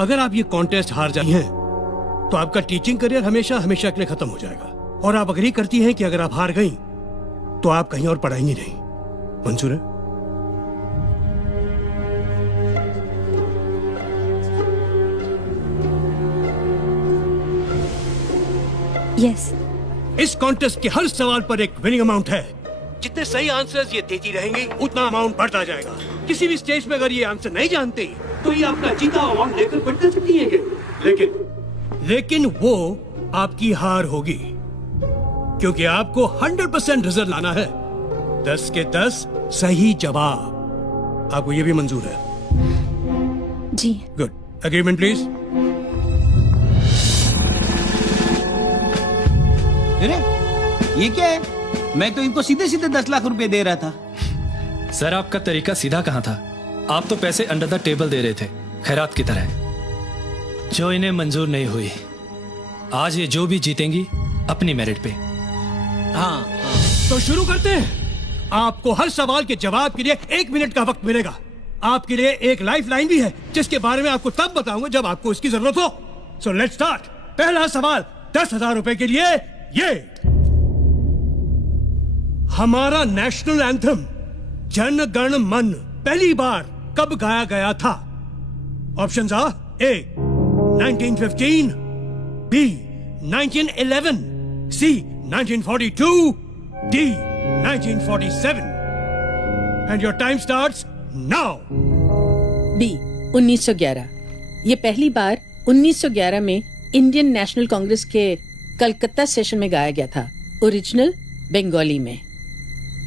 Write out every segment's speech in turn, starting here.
अगर आप ये कॉन्टेस्ट हार जाती हैं तो आपका टीचिंग करियर हमेशा हमेशा के लिए खत्म हो जाएगा। और आप अग्री करती हैं कि अगर आप हार गई तो आप कहीं और पढ़ाएंगी नहीं। मंजूर है? यस। इस कॉन्टेस्ट के हर सवाल पर एक विनिंग अमाउंट है। जितने सही आंसर्स ये देती रहेंगी उतना अमाउंट बढ़ता जाएगा। किसी भी स्टेज पे अगर ये आंसर नहीं जानती तो ये अपना जीता अमाउंट लेकर पढ़ कर सकती है। लेकिन वो आपकी हार होगी, क्योंकि आपको 100% रिजल्ट लाना है। 10 के 10 सही जवाब। आपको ये भी मंजूर है? जी। गुड। Agreement please. अरे ये क्या है? मैं तो इनको सीधे सीधे 10 लाख रुपए दे रहा था। सर आपका तरीका सीधा कहाँ था? आप तो पैसे अंडर द टेबल दे रहे थे, खैरात की तरह, जो इन्हें मंजूर नहीं हुई। आज ये जो भी जीतेंगी अपनी मेरिट पे। हाँ। तो शुरू करते हैं। आपको हर सवाल के जवाब के लिए 1 मिनट का वक्त मिलेगा। आपके लिए एक लाइफ लाइन भी है जिसके बारे में आपको तब बताऊंगा जब आपको इसकी जरूरत हो। So let's start. पहला सवाल 10,000 रुपए के लिए। ये हमारा नेशनल एंथम जन गण मन पहली बार कब गाया गया था? Options are A 1915, B 1911, C 1942, D 1947। And your time starts now. B 1911। ये पहली बार 1911 में इंडियन नेशनल कांग्रेस के कलकत्ता सेशन में गाया गया था, ओरिजिनल बंगाली में।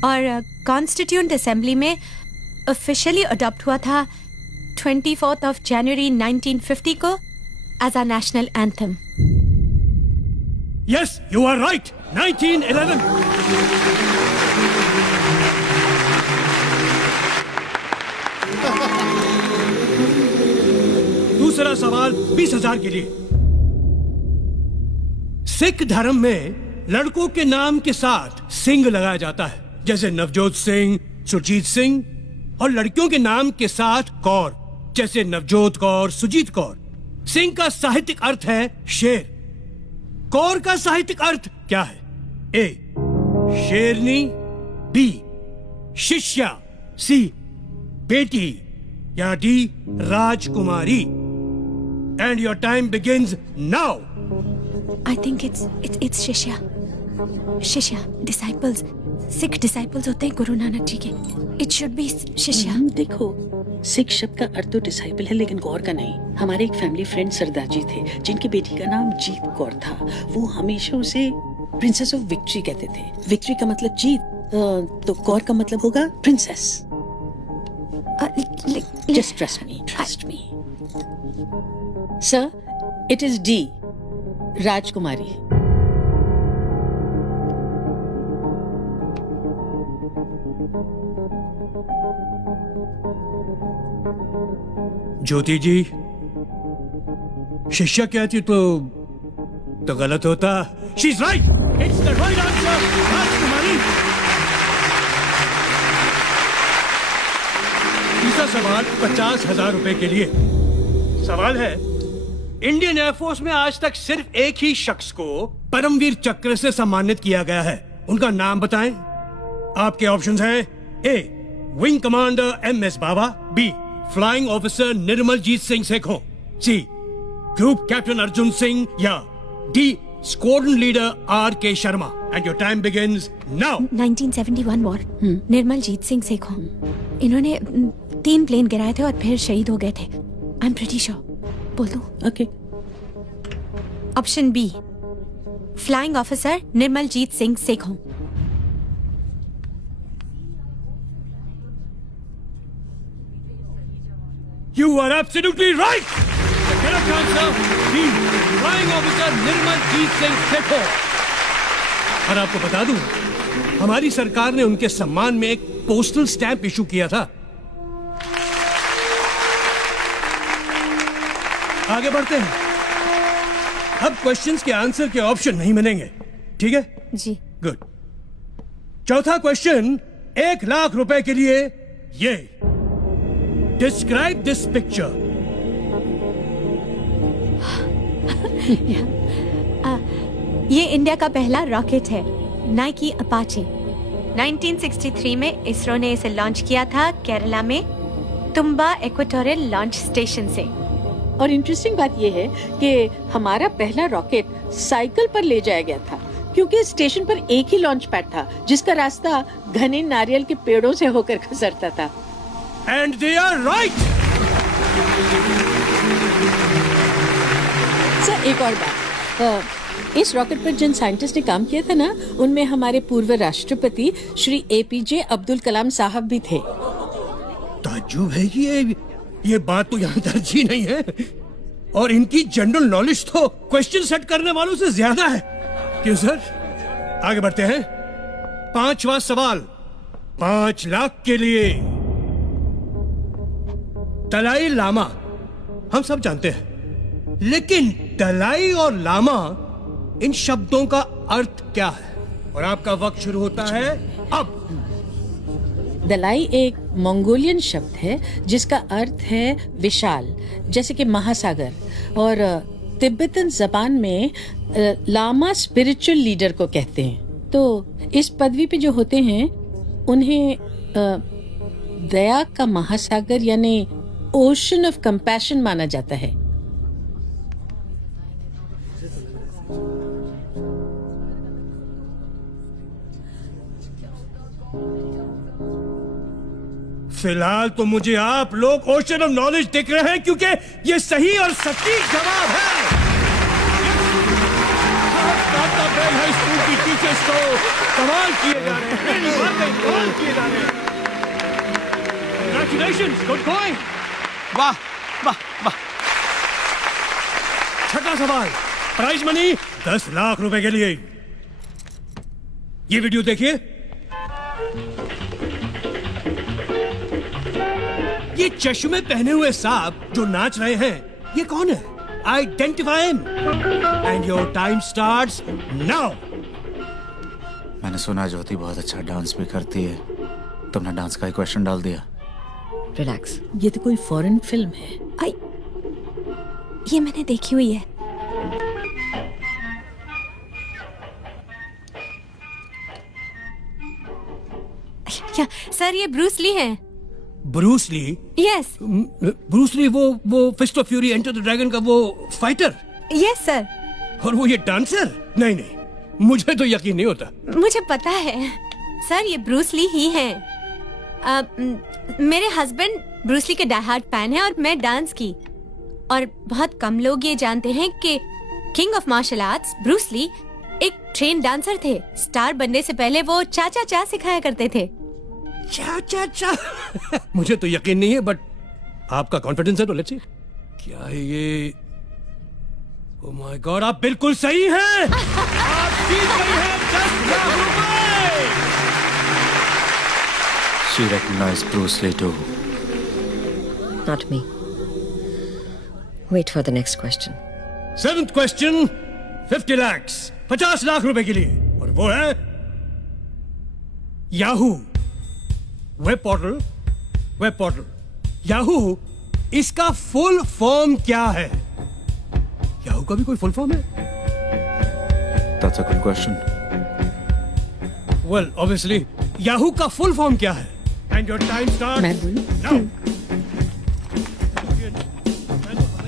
और कॉन्स्टिट्यूएंट असेंबली में ऑफिशियली अडॉप्ट हुआ था 24 जनवरी 1950 को as a national anthem. Yes, you are right. 1911। दूसरा सवाल 20,000 के लिए। सिख धर्म में लड़कों के नाम के साथ सिंह लगाया जाता है, जैसे नवजोत सिंह, सुरजीत सिंह, और लड़कियों के नाम के साथ कौर, जैसे नवजोत कौर, सुजीत कौर। सिंह का साहित्यिक अर्थ है शेर। कौर का साहित्यिक अर्थ क्या है? ए शेरनी, बी शिष्या, सी बेटी, या D Rajkumari. And your time begins now. I think it's शिष्या। शिष्या डिसाइपल्स, सिख डिसाइपल्स होते हैं गुरु नानक जी के। इट शुड बी शिष्या। देखो, सिख शब्द का अर्थ तो डिसाइपल है, लेकिन कौर का नहीं। हमारे एक फैमिली फ्रेंड सरदार जी थे, जिनकी बेटी का नाम जीत कौर था। वो हमेशा उसे प्रिंसेस ऑफ विक्ट्री कहते थे। विक्ट्री का मतलब जीत, तो कौर का मतलब होगा princess. Just trust me sir, it is D राजकुमारी। ज्योति जी, शिष्या कहती तो गलत होता। She is right. It's the right answer, राजकुमारी। तीसरा सवाल 50,000 रुपए के लिए। सवाल है, इंडियन एयरफोर्स में आज तक सिर्फ एक ही शख्स को परमवीर चक्र से सम्मानित किया गया है। उनका नाम बताएं। आपके ऑप्शंस हैं A wing commander M S Bawa, B flying officer Nirmaljit Singh Sekhon, C group captain Arjun Singh, या D squadron leader R K Sharma. And your time begins now. 1971 war, Nirmaljit Singh Sekhon. इन्होंने 3 प्लेन गिराए थे और फिर शहीद हो गए थे। I am pretty sure. बोल दो। Okay. Option B flying officer Nirmaljit Singh Sekhon. You are absolutely right. The correct answer is Flying Officer Nirmaljit Singh Sekhon. और आपको बता दूं, हमारी सरकार ने उनके सम्मान में एक पोस्टल स्टैंप इशू किया था। आगे बढ़ते हैं। अब क्वेश्चंस के आंसर के ऑप्शन नहीं मिलेंगे, ठीक है? जी। गुड। चौथा क्वेश्चन 1 लाख रुपए के लिए। ये डिस्क्राइब दिस पिक्चर। ये इंडिया का पहला रॉकेट है, नाइकी अपाचे। 1963 में इसरो ने इसे लॉन्च किया था केरला में तुम्बा इक्वेटोरियल लॉन्च स्टेशन से। और इंटरेस्टिंग बात यह है कि हमारा पहला रॉकेट साइकिल पर ले जाया गया था, क्योंकि स्टेशन पर एक ही लॉन्च पैड था जिसका रास्ता घने नारियल के पेड़ों से होकर गुजरता था। And they are right. Sir, एक और बात, इस रॉकेट पर जिन साइंटिस्ट ने काम किया था ना, उनमें हमारे पूर्व राष्ट्रपति श्री APJ अब्दुल कलाम साहब भी थे। ताज्जुब है कि ये बात तो यहाँ दर्ज ही नहीं है, और इनकी जनरल नॉलेज तो क्वेश्चन सेट करने वालों से ज्यादा है। क्यों सर? आगे बढ़ते हैं। 5वां सवाल 5 लाख के लिए। दलाई लामा हम सब जानते हैं, लेकिन दलाई और लामा, इन शब्दों का अर्थ क्या है? और आपका वक्त शुरू होता है अब। दलाई एक मंगोलियन शब्द है जिसका अर्थ है विशाल, जैसे कि महासागर, और तिब्बतन जबान में लामा स्पिरिचुअल लीडर को कहते हैं। तो इस पदवी पे जो होते हैं उन्हें दया का महासागर यानी ओशन ऑफ कंपैशन माना जाता है। फिलहाल तो मुझे आप लोग ओशन ऑफ नॉलेज दिख रहे हैं, क्योंकि ये सही और सटीक जवाब है। हाई स्कूल की टीचर्स को कमाल किए जा रहे हैं, कमाल किए जा रहे हैं। Congratulations, good going. वाह वाह वाह। छठा सवाल, प्राइज मनी 10 लाख रुपए के लिए। ये वीडियो देखिए। ये चश्मे पहने हुए सांप जो नाच रहे हैं, ये कौन है? Identify him and your time starts now. मैंने सुना ज्योति बहुत अच्छा डांस भी करती है। तुमने डांस का ही क्वेश्चन डाल दिया। रिलैक्स। ये तो कोई फॉरेन फिल्म है। आई, ये मैंने देखी हुई है। क्या सर, ये ब्रूस ली हैं? Bruce Lee? Yes. Bruce Lee वो fist of fury enter the dragon का वो फाइटर? Yes sir. और वो ये डांसर? नहीं नहीं, मुझे तो यकीन नहीं होता। मुझे पता है सर, ये ब्रूस ली ही हैं। मेरे हस्बैंड ब्रूस ली के डाई हार्ड फैन है और मैं डांस की। और बहुत कम लोग ये जानते हैं कि king of martial arts Bruce Lee एक ट्रेन डांसर थे। स्टार बनने से पहले वो चा चा चा सिखाया करते थे। चा चा चा। मुझे तो यकीन नहीं है, बट आपका कॉन्फिडेंस है तो लेट्स सी। क्या है ये? ओह माय गॉड, आप बिल्कुल सही हैं। आप जीत गई हैं 10 लाख रुपए। She recognized Bruce Lee too. Not me. Wait for the next question. 7th question 50 lakhs 50 lakh रुपए के लिए, और वो है याहू वेब पोर्टल। याहू, इसका फुल फॉर्म क्या है? याहू का भी कोई फुल फॉर्म है? That's a good question. Well, obviously, Yahoo का फुल फॉर्म क्या है? And your time starts मैं बोलूं? now.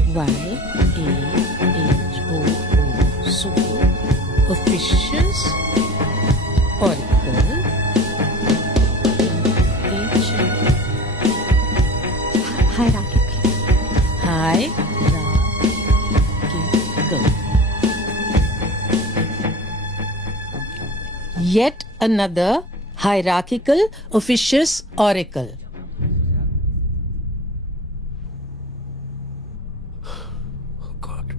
YAHOO, so officious, oracle, hierarchical. Yet another hierarchical, officious oracle. Oh God.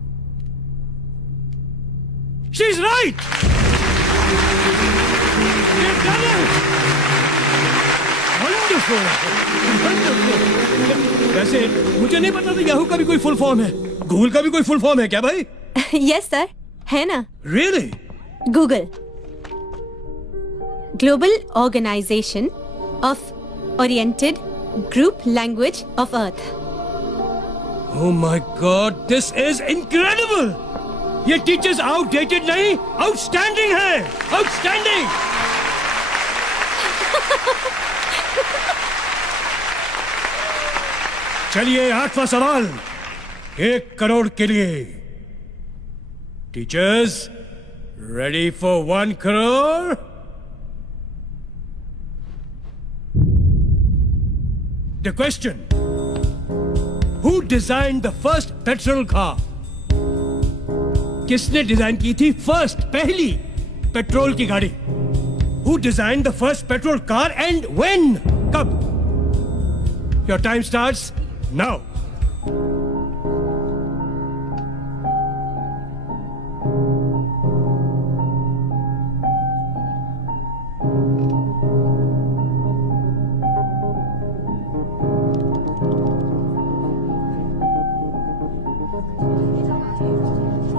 She's right. You've done it. Wonderful. वैसे मुझे नहीं पता था याहू का भी कोई फुल फॉर्म है। गूगल का भी कोई फुल फॉर्म है क्या भाई? यस सर, है ना। Really? Google, global organization of oriented group language of earth. Oh my God, this is incredible. ये टीचर्स आउटडेटेड नहीं, आउटस्टैंडिंग है, आउटस्टैंडिंग। चलिए 8वां सवाल 1 करोड़ के लिए। Teachers ready for 1 crore? The question, who design the first petrol car? किसने design की थी फर्स्ट, पहली पेट्रोल की गाड़ी? Who design the first petrol car and when, कब? Your time starts now.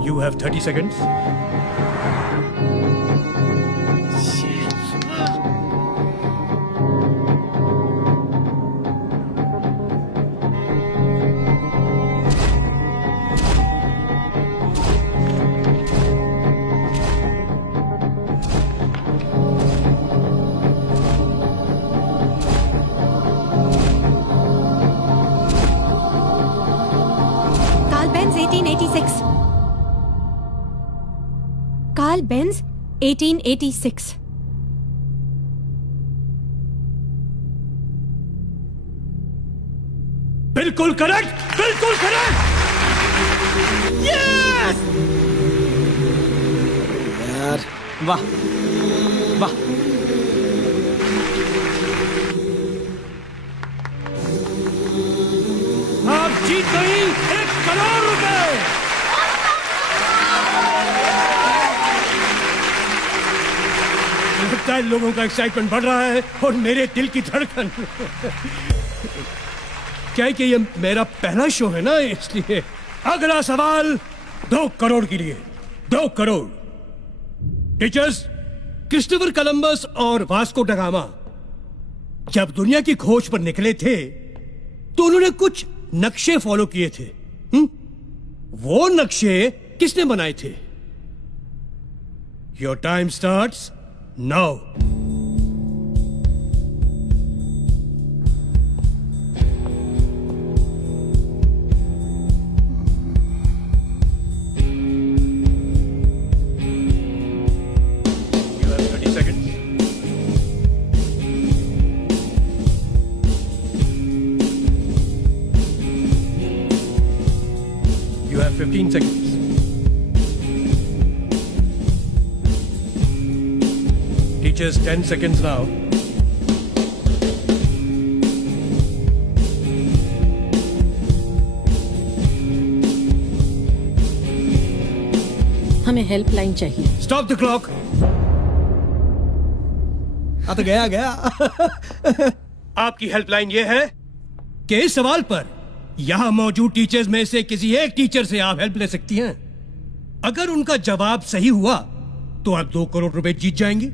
You have 30 seconds. Carl Benz 1886. Carl Benz 1886. बिल्कुल correct, बिल्कुल correct. Yes! वाह वाह। आप जीत गई 1 करोड़ रुपए। लगता है लोगों का एक्साइटमेंट बढ़ रहा है और मेरे दिल की धड़कन। क्या है कि ये मेरा पहला शो है ना, इसलिए। अगला सवाल 2 करोड़ के लिए। 2 करोड़। टीचर्स, क्रिस्टोफर कोलंबस और वास्को ड गामा जब दुनिया की खोज पर निकले थे तो उन्होंने कुछ नक्शे फॉलो किए थे। वो नक्शे किसने बनाए थे? Your time starts now. You have 30 seconds. You have 15 seconds. Teachers, 10 seconds now. हमें हेल्पलाइन चाहिए। Stop the clock. तो गया आपकी हेल्पलाइन ये है कि इस सवाल पर यहां मौजूद टीचर्स में से किसी एक टीचर से आप हेल्प ले सकती हैं। अगर उनका जवाब सही हुआ तो आप 2 करोड़ रुपए जीत जाएंगे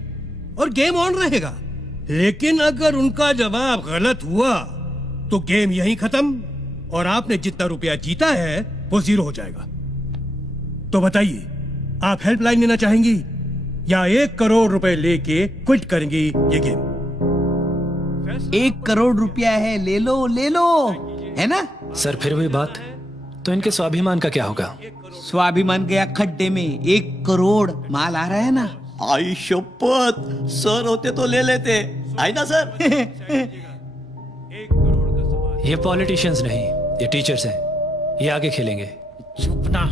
और गेम ऑन रहेगा। लेकिन अगर उनका जवाब गलत हुआ तो गेम यहीं खत्म और आपने जितना रुपया जीता है वो 0 हो जाएगा। तो बताइए, आप हेल्पलाइन लेना चाहेंगी या 1 करोड़ रुपए लेके क्विट करेंगी ये गेम? 1 करोड़ रुपया है, ले लो है ना। सर फिर वही बात, तो इनके स्वाभिमान का क्या होगा? स्वाभिमान गया खड्डे में। 1 करोड़ माल आ रहा है ना। आई शपथ, सर होते तो ले लेते, आई ना सर। ये पॉलिटिशियंस नहीं, ये टीचर्स हैं, ये आगे खेलेंगे। चुप ना।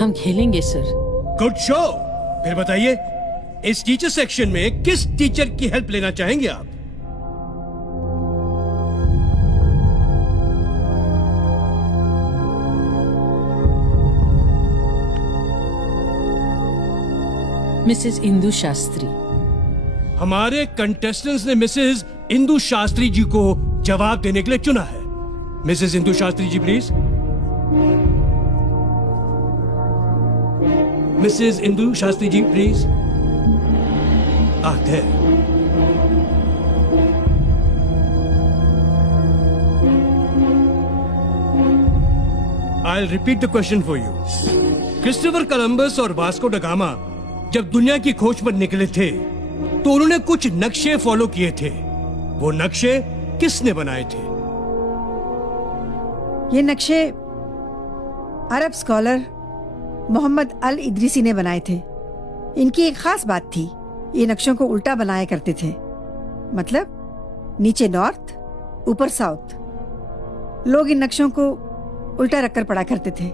हम खेलेंगे सर। Good show. फिर बताइए, इस टीचर सेक्शन में किस टीचर की हेल्प लेना चाहेंगे आप? मिसेस इंदु शास्त्री। हमारे कंटेस्टेंट्स ने मिसेस इंदु शास्त्री जी को जवाब देने के लिए चुना है। Mrs Indu Shastri ji please. Mrs Indu Shastri ji please. आते I'll repeat the question for you. Christopher Columbus और वास्को ड गामा जब दुनिया की खोज पर निकले थे तो उन्होंने कुछ नक्शे फॉलो किए थे। वो नक्शे किसने बनाए थे? ये नक्शे अरब स्कॉलर मोहम्मद अल इदरीसी ने बनाए थे। इनकी एक खास बात थी, ये नक्शों को उल्टा बनाया करते थे, मतलब नीचे नॉर्थ ऊपर साउथ। लोग इन नक्शों को उल्टा रखकर पढ़ा करते थे।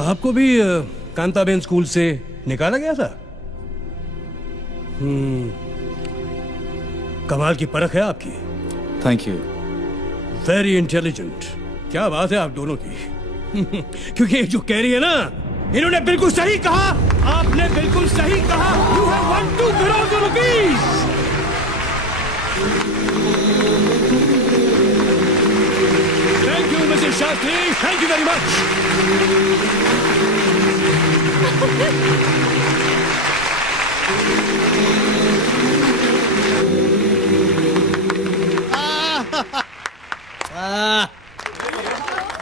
आपको भी कांताबेन स्कूल से निकाला गया था? कमाल की परख है आपकी। Thank you. Very intelligent. क्या बात है आप दोनों की। क्योंकि ये जो कह रही है ना, इन्होंने बिल्कुल सही कहा। आपने बिल्कुल सही कहा। You have won 2 crore rupees. Thank you mister Shastri, thank you very much.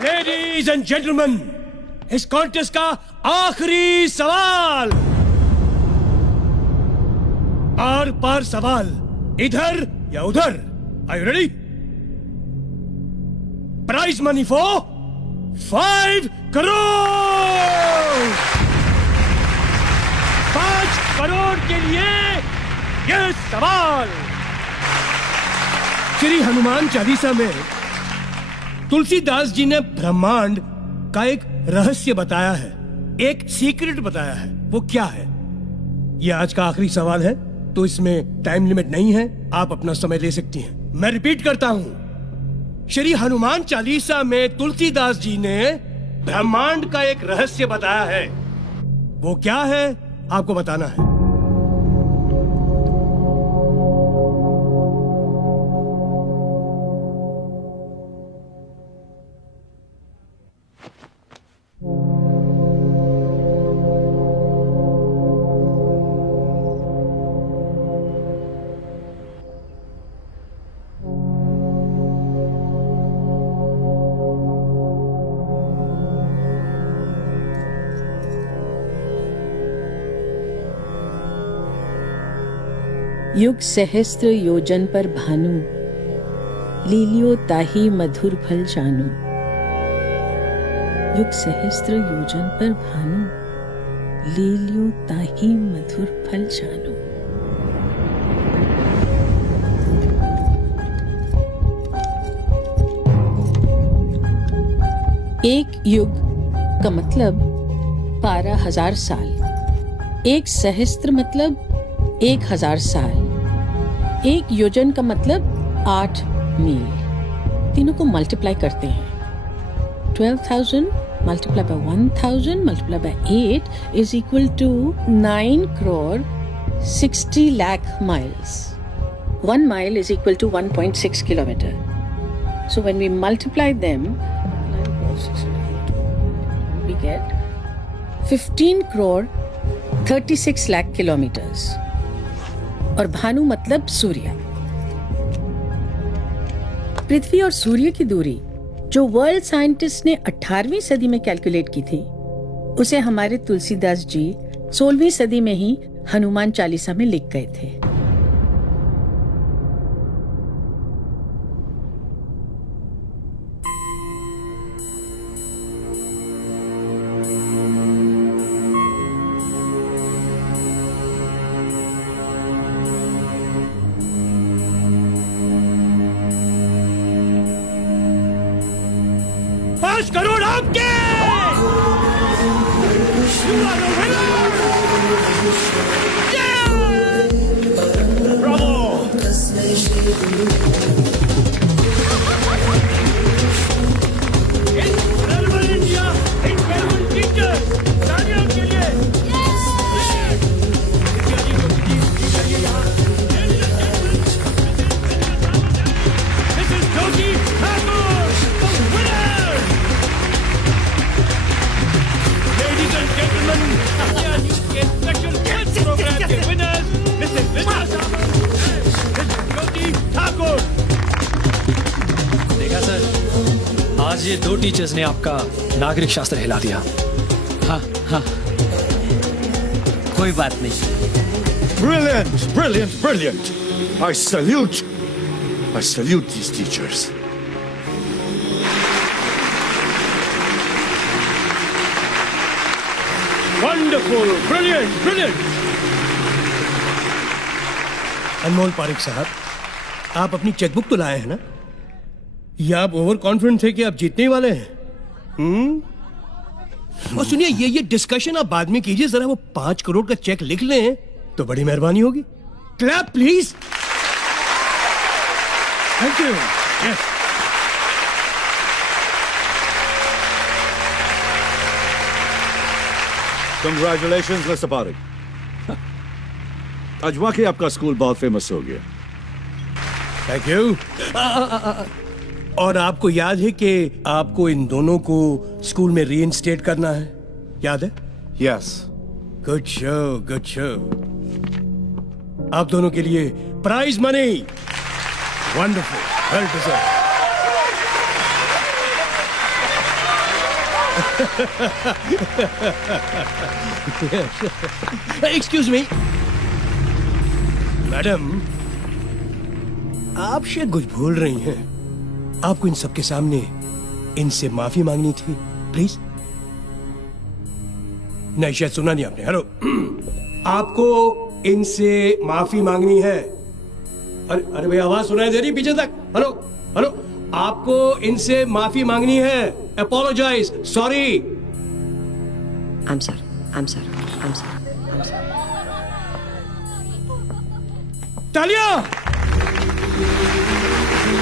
Ladies and gentleman, इस कॉन्टेस्ट का आखिरी सवाल। आर पार सवाल, इधर या उधर। Are you ready? Prize money for 5 crore. 5 crore के लिए यह सवाल। श्री हनुमान चालीसा में तुलसीदास जी ने ब्रह्मांड का एक रहस्य बताया है, एक सीक्रेट बताया है। वो क्या है? ये आज का आखिरी सवाल है, तो इसमें टाइम लिमिट नहीं है, आप अपना समय ले सकती हैं। मैं रिपीट करता हूं, श्री हनुमान चालीसा में तुलसीदास जी ने ब्रह्मांड का एक रहस्य बताया है। वो क्या है आपको बताना है। युग सहस्त्र योजन पर भानु, लीलियो ताही मधुर फल जानू। युग सहस्त्र योजन पर भानु, लीलियो ताही मधुर फल जानू। एक युग का मतलब 12,000 साल। एक सहस्त्र मतलब 1,000 साल। एक योजन का मतलब 8 मील। तीनों को मल्टीप्लाई करते हैं। 12,000 multiply by 1,000 multiply by 8 is equal to 9 crore 60 lakh miles. 1 mile is equal to 1.6 kilometer. So when we multiply them, we get 15 crore 36 lakh kilometers. और भानु मतलब सूर्य। पृथ्वी और सूर्य की दूरी जो वर्ल्ड साइंटिस्ट ने 18वीं सदी में कैलकुलेट की थी, उसे हमारे तुलसीदास जी 16वीं सदी में ही हनुमान चालीसा में लिख गए थे। करोड़ आपके। You are the winner! Yeah! Bravo! Incredible India! Incredible teachers! तालियां के लिए! This is Jyoti Thakur, the winner! Ladies and gentlemen, India News के special guest program ये 2 टीचर्स ने आपका नागरिक शास्त्र हिला दिया। हाँ हाँ, कोई बात नहीं। Brilliant, brilliant, brilliant. I salute these teachers. Wonderful, brilliant, brilliant. Anmol Parik साहब, आप अपनी चेकबुक तो लाए हैं ना? या आप ओवर कॉन्फिडेंट थे कि आप जीतने ही वाले हैं? और सुनिए, ये डिस्कशन आप बाद में कीजिए, जरा वो 5 करोड़ का चेक लिख लें तो बड़ी मेहरबानी होगी। Clap please. Thank you. Yes. Congratulations, Mr. Parik. आज वाकई आपका स्कूल बहुत फेमस हो गया। Thank you. और आपको याद है कि आपको इन दोनों को स्कूल में रीइंस्टेट करना है, याद है? Yes. Good show, good show. आप दोनों के लिए prize money. Wonderful, well deserve. Excuse me madam, आप शायद कुछ भूल रही हैं। आपको इन सबके सामने इनसे माफी मांगनी थी, प्लीज। नहीं, शायद सुना नहीं आपने। हेलो, आपको इनसे माफी मांगनी है। अरे भैया, आवाज सुनाई दे रही पीछे तक? हेलो हेलो, आपको इनसे माफी मांगनी है। Apologise, sorry. I'm sorry. I'm sorry. I'm sorry. I'm sorry. तालियां।